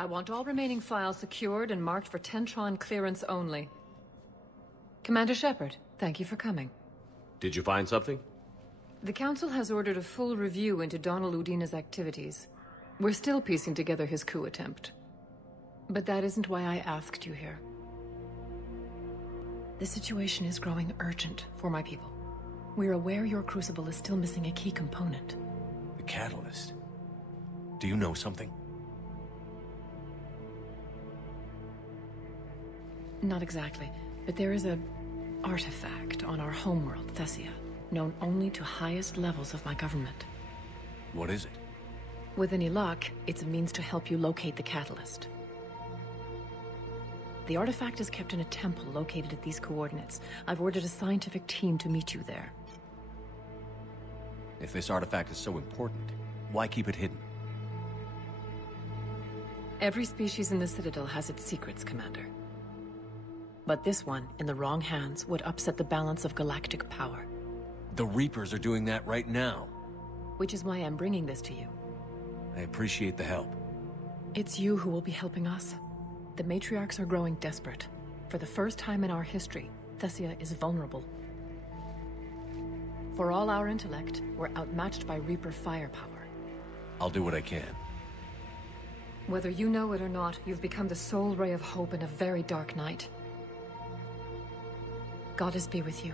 I want all remaining files secured and marked for Tentron clearance only. Commander Shepard, thank you for coming. Did you find something? The Council has ordered a full review into Donald Udina's activities. We're still piecing together his coup attempt. But that isn't why I asked you here. The situation is growing urgent for my people. We're aware your crucible is still missing a key component. The catalyst? Do you know something? Not exactly, but there is an artifact on our homeworld, Thessia, known only to highest levels of my government. What is it? With any luck, it's a means to help you locate the catalyst. The artifact is kept in a temple located at these coordinates. I've ordered a scientific team to meet you there. If this artifact is so important, why keep it hidden? Every species in the Citadel has its secrets, Commander. But this one, in the wrong hands, would upset the balance of galactic power. The Reapers are doing that right now. Which is why I'm bringing this to you. I appreciate the help. It's you who will be helping us. The matriarchs are growing desperate. For the first time in our history, Thessia is vulnerable. For all our intellect, we're outmatched by Reaper firepower. I'll do what I can. Whether you know it or not, you've become the sole ray of hope in a very dark night. Goddess be with you.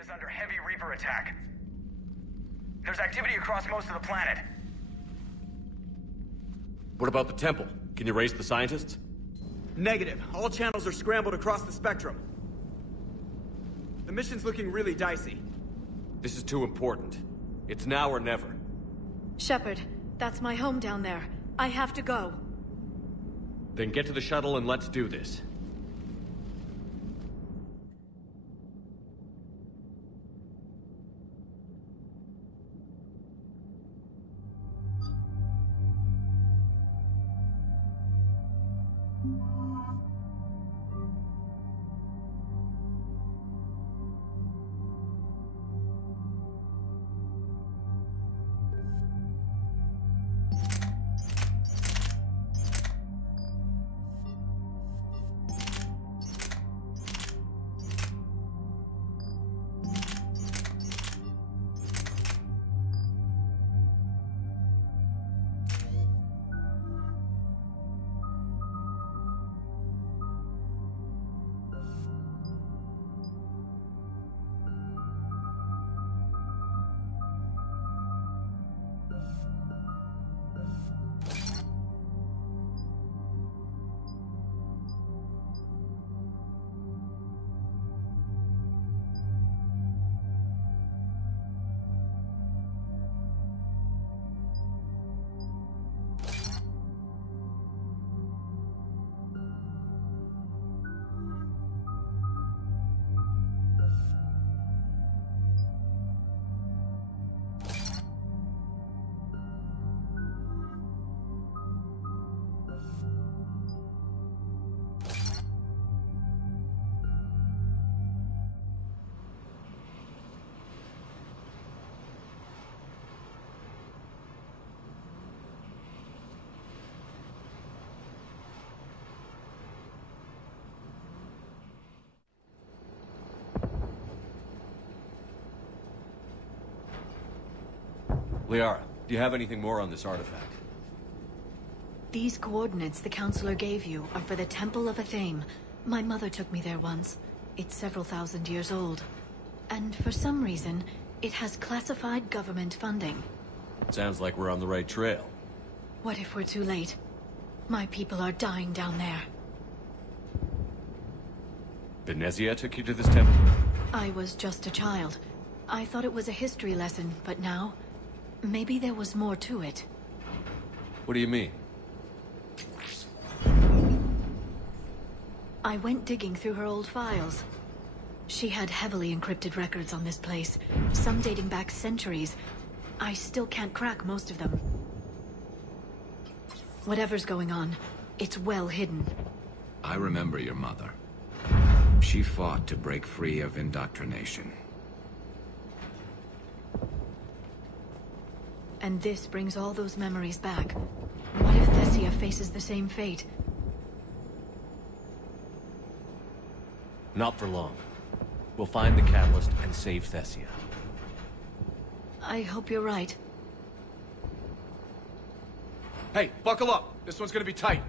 Is under heavy Reaper attack. There's activity across most of the planet. What about the temple? Can you raise the scientists? Negative. All channels are scrambled across the spectrum. The mission's looking really dicey. This is too important. It's now or never. Shepard, that's my home down there. I have to go. Then get to the shuttle and let's do this. Liara, do you have anything more on this artifact? These coordinates the Counselor gave you are for the Temple of Athame. My mother took me there once. It's several thousand years old. And for some reason, it has classified government funding. Sounds like we're on the right trail. What if we're too late? My people are dying down there. Venezia took you to this temple? I was just a child. I thought it was a history lesson, but now... maybe there was more to it. What do you mean? I went digging through her old files. She had heavily encrypted records on this place, some dating back centuries. I still can't crack most of them. Whatever's going on, it's well hidden. I remember your mother. She fought to break free of indoctrination. And this brings all those memories back. What if Thessia faces the same fate? Not for long. We'll find the catalyst and save Thessia. I hope you're right. Hey, buckle up! This one's gonna be tight.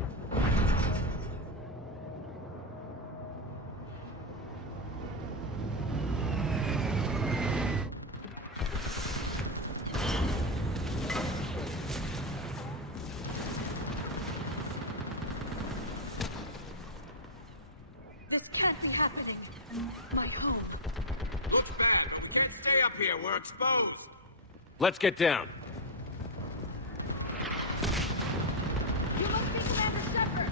This can't be happening. My home. Looks bad. We can't stay up here. We're exposed. Let's get down. You must be Commander Cerberus.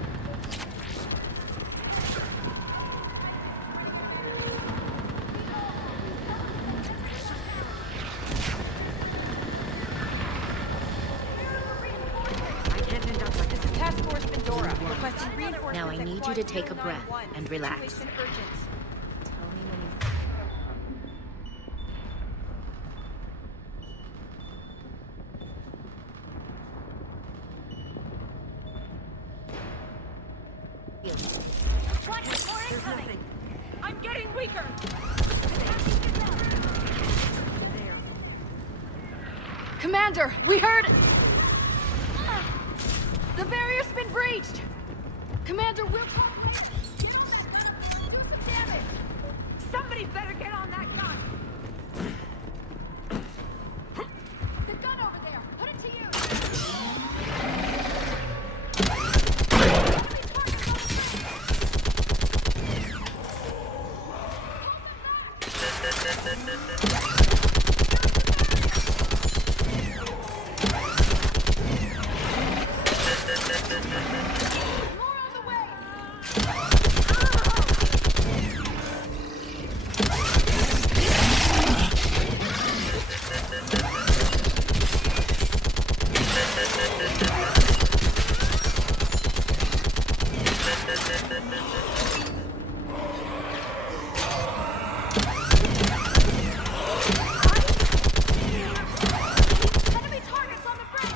I can't conduct this. This is Task Force Vendetta. Requesting reinforcements. Now I need you to take a breath and relax. Situation urgent. Tell me when you... What? More incoming! I'm getting weaker! There. Commander, we heard... The barrier's been breached! Commander, we'll... Do some damage! Somebody better get on that gun! The gun over there! Put it to use! More on the way! Enemy targets on the bridge!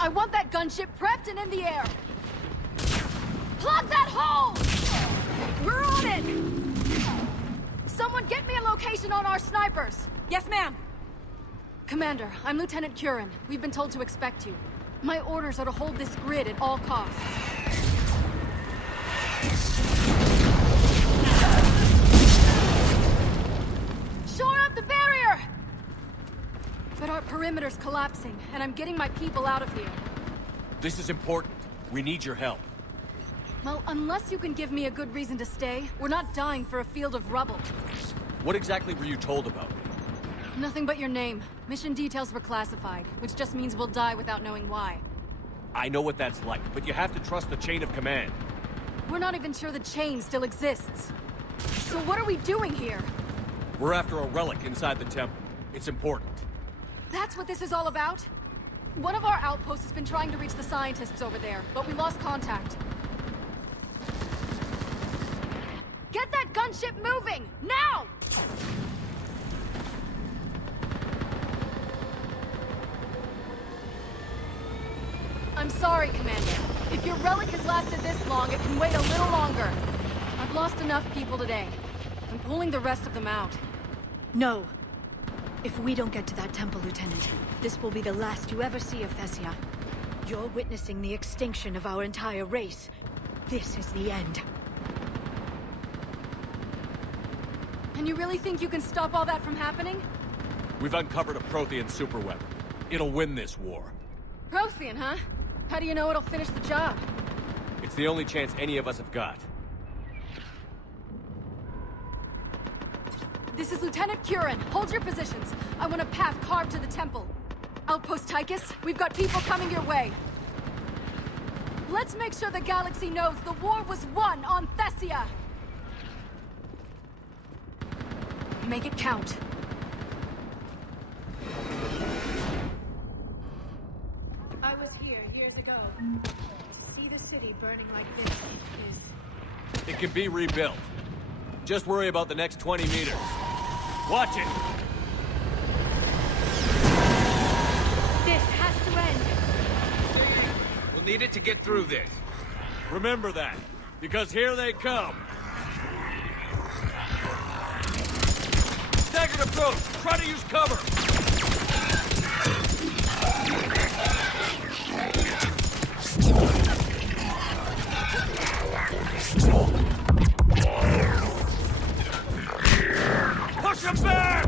I want that gunship prepped and in the air! Plug that hole! We're on it! Someone get me a location on our snipers! Yes, ma'am! Commander, I'm Lieutenant Curran. We've been told to expect you. My orders are to hold this grid at all costs. Shore up the barrier! But our perimeter's collapsing, and I'm getting my people out of here. This is important. We need your help. Well, unless you can give me a good reason to stay, we're not dying for a field of rubble. What exactly were you told about me? Nothing but your name. Mission details were classified, which just means we'll die without knowing why. I know what that's like, but you have to trust the chain of command. We're not even sure the chain still exists. So what are we doing here? We're after a relic inside the temple. It's important. That's what this is all about? One of our outposts has been trying to reach the scientists over there, but we lost contact. Get that gunship moving! Now! I'm sorry, Commander. If your relic has lasted this long, it can wait a little longer. I've lost enough people today. I'm pulling the rest of them out. No. If we don't get to that temple, Lieutenant, this will be the last you ever see of Thessia. You're witnessing the extinction of our entire race. This is the end. And you really think you can stop all that from happening? We've uncovered a Prothean superweapon. It'll win this war. Prothean, huh? How do you know it'll finish the job? It's the only chance any of us have got. This is Lieutenant Curran. Hold your positions. I want a path carved to the temple. Outpost Tychus, we've got people coming your way. Let's make sure the galaxy knows the war was won on Thessia! Make it count. I was here years ago. To see the city burning like this is... It can be rebuilt. Just worry about the next 20 meters. Watch it! This has to end! We'll need it to get through this. Remember that, because here they come! Staggered approach! Try to use cover! Push him back!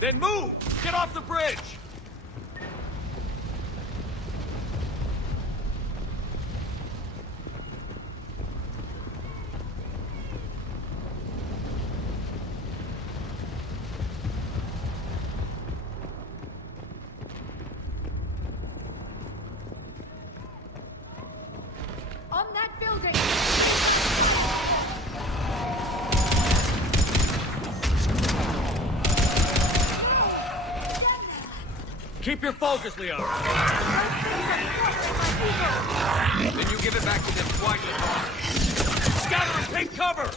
Then move! Get off the bridge! On that building! Keep your focus, Leon! Then you give it back to them twice as hard. Scatter and take cover!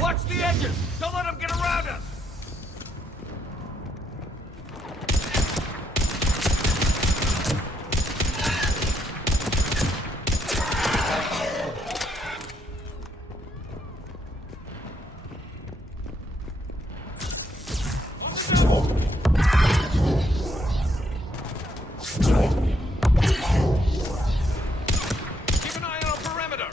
Watch the edges! Don't let them get around us! Keep an eye on the perimeter!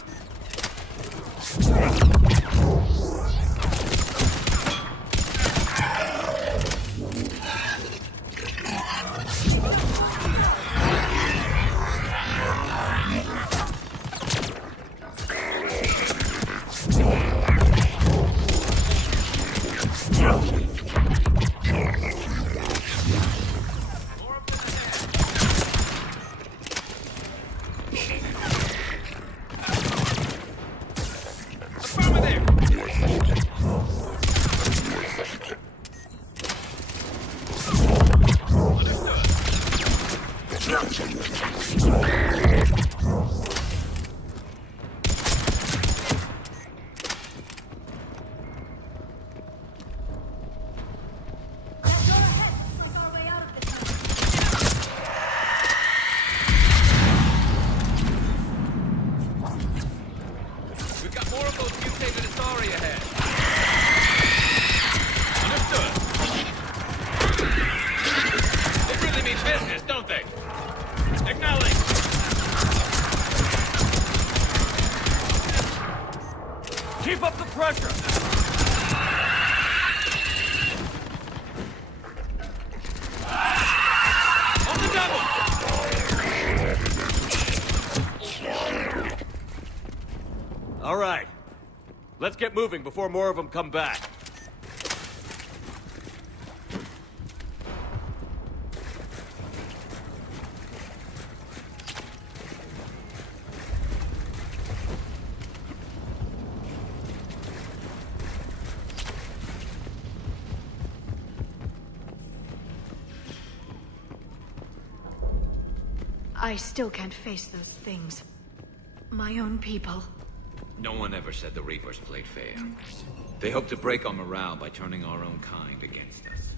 We've got more of those mutated Asari ahead. Understood. They really mean business, don't they? Acknowledge. Keep up the pressure. On the double. All right. Let's get moving before more of them come back. I still can't face those things. My own people. No one ever said the Reapers played fair. They hope to break our morale by turning our own kind against us.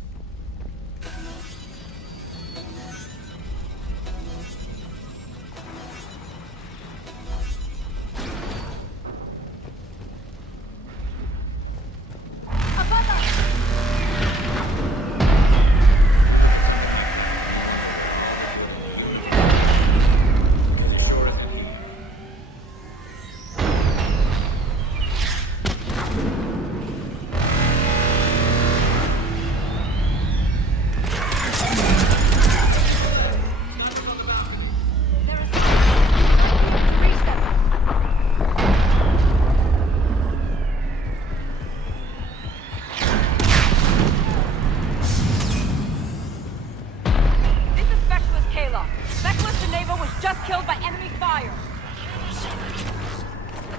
killed by enemy fire.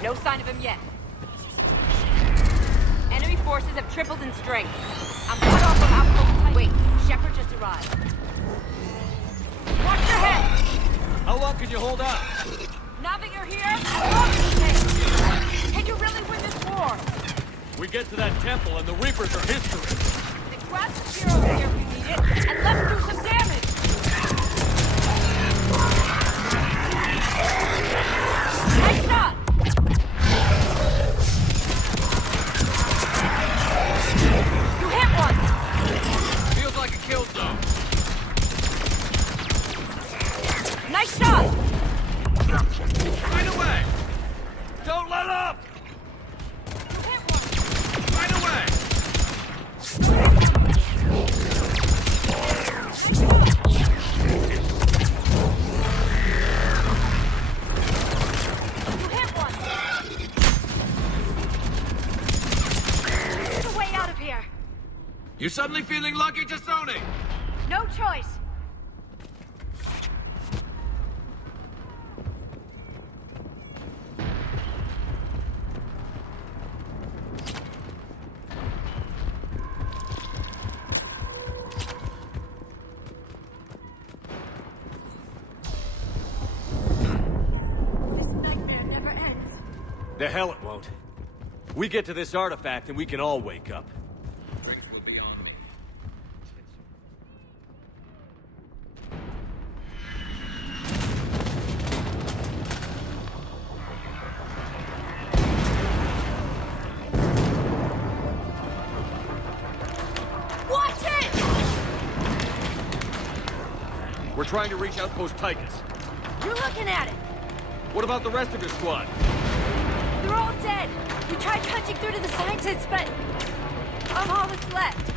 No sign of him yet. Enemy forces have tripled in strength. I'm cut off from outpost. Wait, Shepard just arrived. Watch your head! How long can you hold out? Now that you're here, as long as it takes. Can you really win this war? We get to that temple and the Reapers are history. Then grab the gear over here if you need it, and let's do some damage! Nice shot! You hit one! Feels like a kill zone. Nice shot! Right away! Don't let up! You hit one! Right away! You hit one! There's a way out of here. You suddenly feeling lucky, Tassoni? No choice. This nightmare never ends. The hell it won't. We get to this artifact and we can all wake up. Drinks will be on me. Watch it! We're trying to reach Outpost Tychus. You're looking at it. What about the rest of your squad? They're all dead. We tried punching through to the scientists, but I'm all that's left.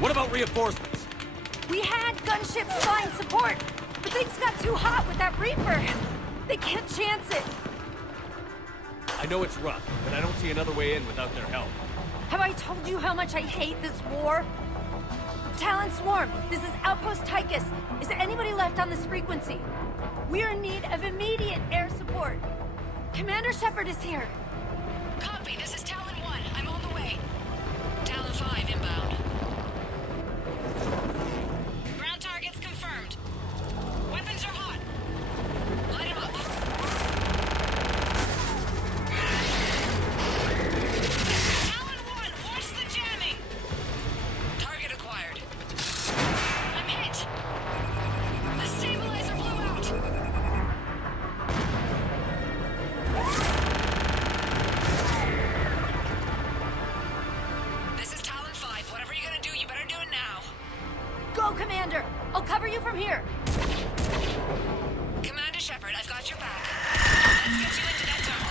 What about reinforcements? We had gunships flying support, but things got too hot with that Reaper. They can't chance it. I know it's rough, but I don't see another way in without their help. Have I told you how much I hate this war? Talon Swarm, this is Outpost Tychus. Is there anybody left on this frequency? We're in need of immediate air support. Commander Shepard is here. Copy, this is Talon 1. I'm on the way. Talon 5 inbound. Ground targets confirmed. Weapons are hot. Light 'em up. Talon 1, watch the jamming! Target acquired. I'm hit! The stabilizer blew out! This is Talon 5. Whatever you're gonna do, you better do it now. Go, Commander! I'll cover you from here. Commander Shepard, I've got your back. Let's get you into that tunnel.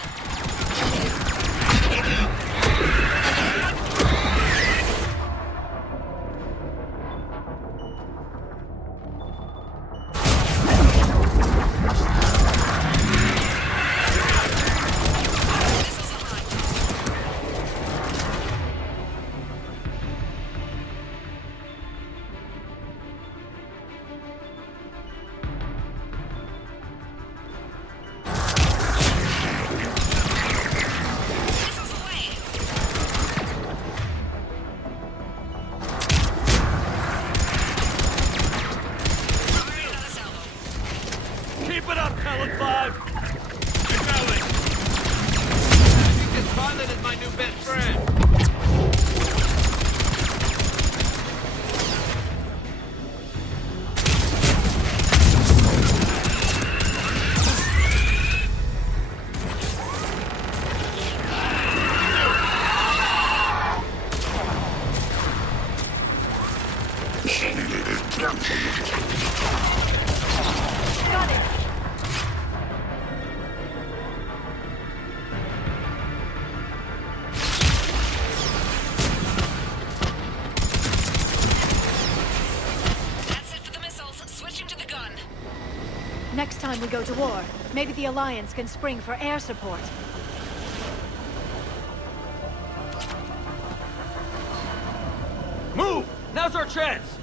Missiles online. Missiles away. Firing another salvo. Keep it up, Talon 5! Keep going! I think this pilot is my new best friend. Got it. That's it for the missiles. Switching to the gun. Next time we go to war, maybe the Alliance can spring for air support. Move! Now's our chance!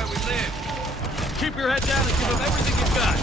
where we live. Keep your head down and give them everything you've got.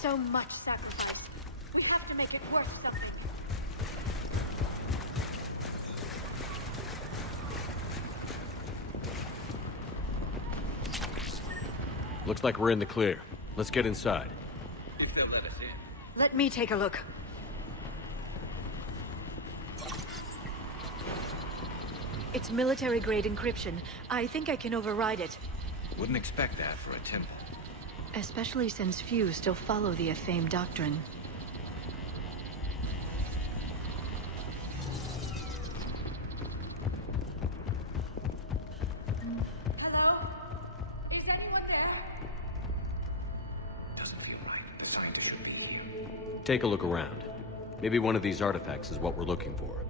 So much sacrifice. We have to make it worth something. Looks like we're in the clear. Let's get inside. If they'll let us in. Let me take a look. It's military-grade encryption. I think I can override it. Wouldn't expect that for a temple. Especially since few still follow the Athame doctrine. Hello? Is anyone there? Doesn't feel right. The scientist should be here. Take a look around. Maybe one of these artifacts is what we're looking for.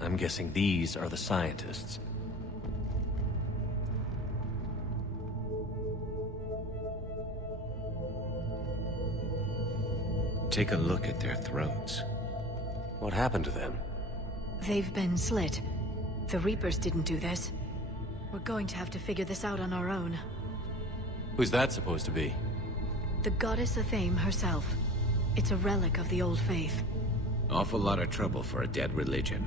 I'm guessing these are the scientists. Take a look at their throats. What happened to them? They've been slit. The Reapers didn't do this. We're going to have to figure this out on our own. Who's that supposed to be? The goddess Athame herself. It's a relic of the old faith. Awful lot of trouble for a dead religion.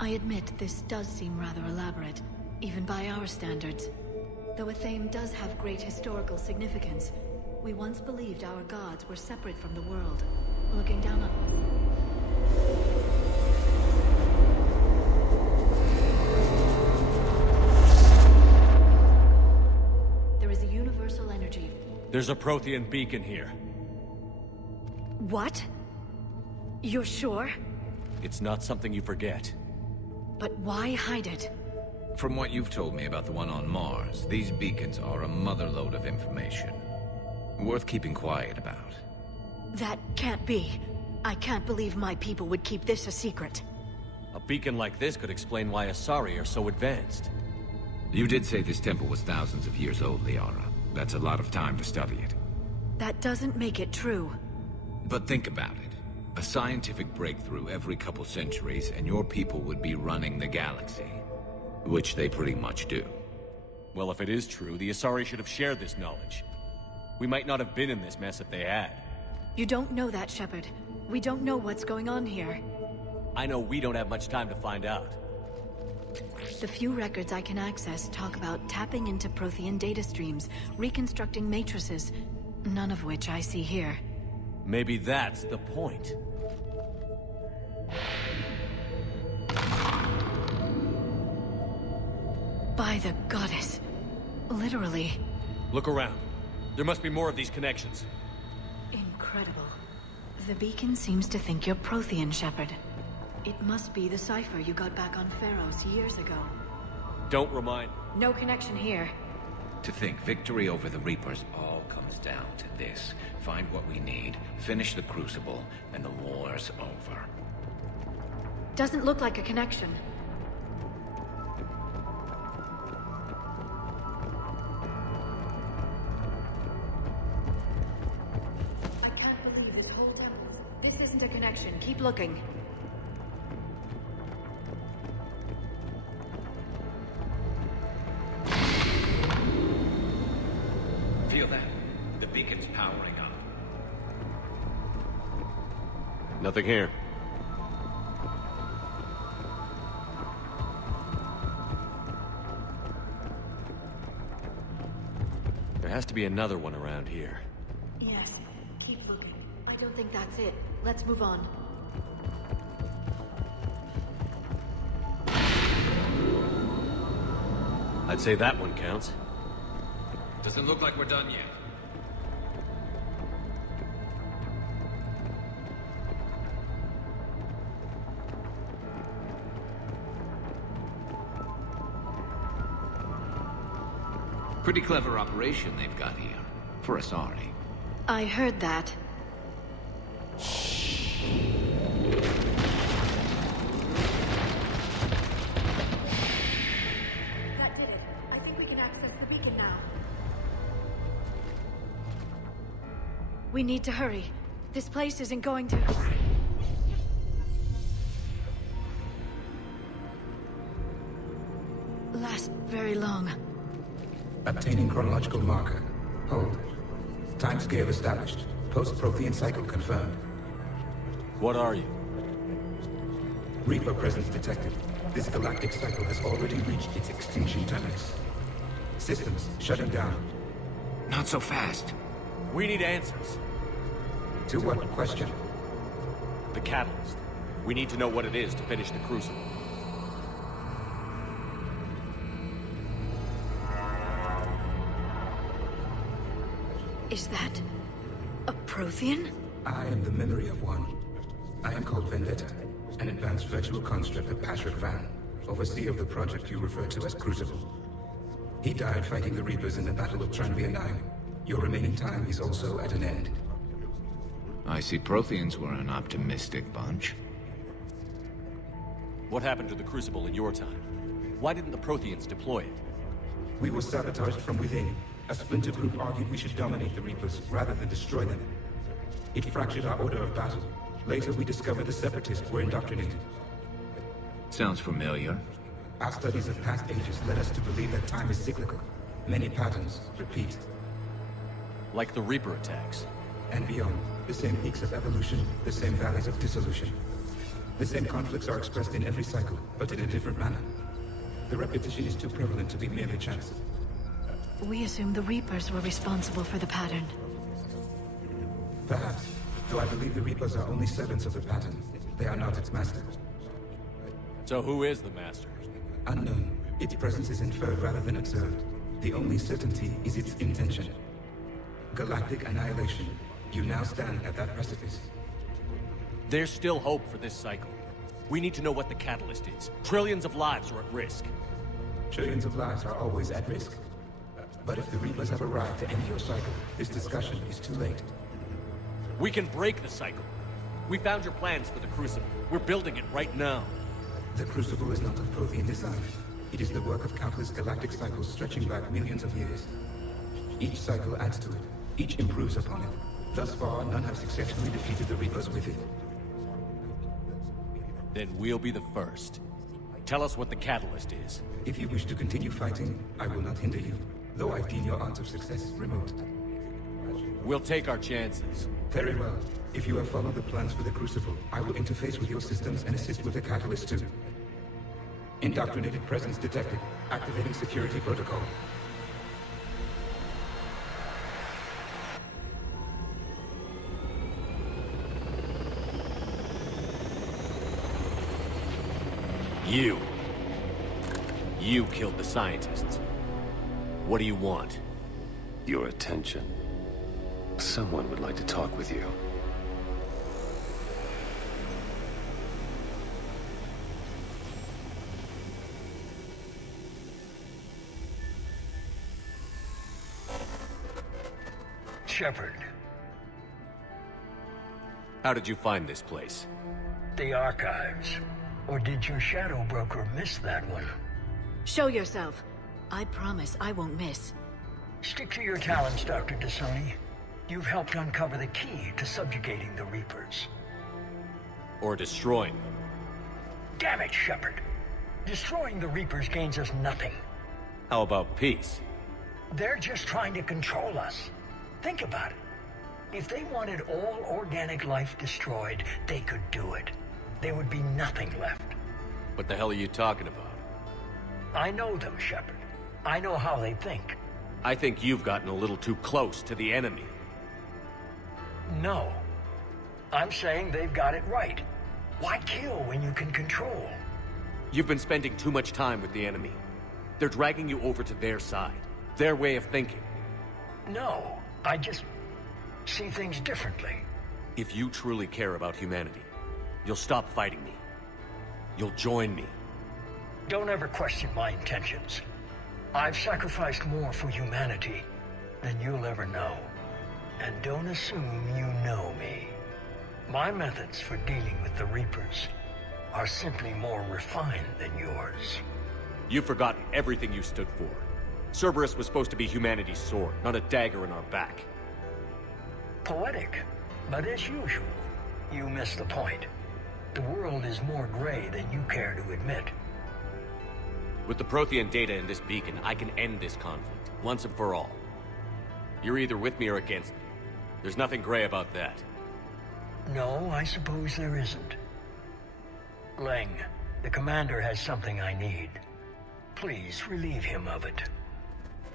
I admit this does seem rather elaborate, even by our standards. Though Athame does have great historical significance, we once believed our gods were separate from the world, looking down on... There is a universal energy. There's a Prothean beacon here. What? You're sure? It's not something you forget. But why hide it? From what you've told me about the one on Mars, these beacons are a motherlode of information. Worth keeping quiet about. That can't be. I can't believe my people would keep this a secret. A beacon like this could explain why Asari are so advanced. You did say this temple was thousands of years old, Liara. That's a lot of time to study it. That doesn't make it true. But think about it. A scientific breakthrough every couple centuries, and your people would be running the galaxy. Which they pretty much do. Well, if it is true, the Asari should have shared this knowledge. We might not have been in this mess if they had. You don't know that, Shepard. We don't know what's going on here. I know we don't have much time to find out. The few records I can access talk about tapping into Prothean data streams, reconstructing matrices, none of which I see here. Maybe that's the point. By the goddess. Literally. Look around. There must be more of these connections. Incredible. The beacon seems to think you're Prothean, Shepard. It must be the cipher you got back on Pharos years ago. Don't remind... No connection here. To think victory over the Reapers all comes down to this. Find what we need, finish the Crucible, and the war's over. Doesn't look like a connection. I can't believe this whole temple. This isn't a connection. Keep looking. Feel that? The beacon's powering up. Nothing here. There has to be another one around here. Yes, keep looking. I don't think that's it. Let's move on. I'd say that one counts. Doesn't look like we're done yet. Pretty clever operation they've got here. For Asari. I heard that. That did it. I think we can access the beacon now. We need to hurry. This place isn't going to... last very long. Obtaining chronological marker. Hold. Timescale established. Post-Prothean cycle confirmed. What are you? Reaper presence detected. This galactic cycle has already reached its extinction terminus. Systems shutting down. Not so fast. We need answers. To what question? The catalyst. We need to know what it is to finish the Crucible. Is that... a Prothean? I am the memory of one. I am called Vendetta, an advanced virtual construct of Patrick Van, overseer of the project you refer to as Crucible. He died fighting the Reapers in the Battle of Tranvia 9. Your remaining time is also at an end. I see Protheans were an optimistic bunch. What happened to the Crucible in your time? Why didn't the Protheans deploy it? We were sabotaged from within. A splinter group argued we should dominate the Reapers rather than destroy them. It fractured our order of battle. Later we discovered the Separatists were indoctrinated. Sounds familiar. Our studies of past ages led us to believe that time is cyclical. Many patterns repeat. Like the Reaper attacks. And beyond, the same peaks of evolution, the same valleys of dissolution. The same conflicts are expressed in every cycle, but in a different manner. The repetition is too prevalent to be merely chance. We assume the Reapers were responsible for the pattern. Perhaps, though I believe the Reapers are only servants of the pattern. They are not its master. So who is the master? Unknown. Its presence is inferred rather than observed. The only certainty is its intention. Galactic annihilation. You now stand at that precipice. There's still hope for this cycle. We need to know what the catalyst is. Trillions of lives are at risk. Trillions of lives are always at risk. But if the Reapers have arrived to end your cycle, this discussion is too late. We can break the cycle. We found your plans for the Crucible. We're building it right now. The Crucible is not of Prothean design. It is the work of countless galactic cycles stretching back millions of years. Each cycle adds to it. Each improves upon it. Thus far, none have successfully defeated the Reapers with it. Then we'll be the first. Tell us what the catalyst is. If you wish to continue fighting, I will not hinder you, though I deem your odds of success remote. We'll take our chances. Very well. If you have followed the plans for the Crucible, I will interface with your systems and assist with the catalyst too. Indoctrinated presence detected. Activating security protocol. You killed the scientists. What do you want? Your attention. Someone would like to talk with you. Shepard. How did you find this place? The archives. Or did your shadow broker miss that one? Show yourself. I promise I won't miss. Stick to your talents, Dr. Dasani. You've helped uncover the key to subjugating the Reapers. Or destroying them. Damn it, Shepard. Destroying the Reapers gains us nothing. How about peace? They're just trying to control us. Think about it. If they wanted all organic life destroyed, they could do it. There would be nothing left. What the hell are you talking about? I know them, Shepard. I know how they think. I think you've gotten a little too close to the enemy. No. I'm saying they've got it right. Why kill when you can control? You've been spending too much time with the enemy. They're dragging you over to their side. Their way of thinking. No, I just see things differently. If you truly care about humanity, you'll stop fighting me. You'll join me. Don't ever question my intentions. I've sacrificed more for humanity than you'll ever know. And don't assume you know me. My methods for dealing with the Reapers are simply more refined than yours. You've forgotten everything you stood for. Cerberus was supposed to be humanity's sword, not a dagger in our back. Poetic, but as usual, you miss the point. The world is more gray than you care to admit. With the Prothean data in this beacon, I can end this conflict, once and for all. You're either with me or against me. There's nothing gray about that. No, I suppose there isn't. Leng, the commander has something I need. Please relieve him of it.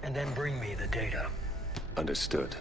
And then bring me the data. Understood.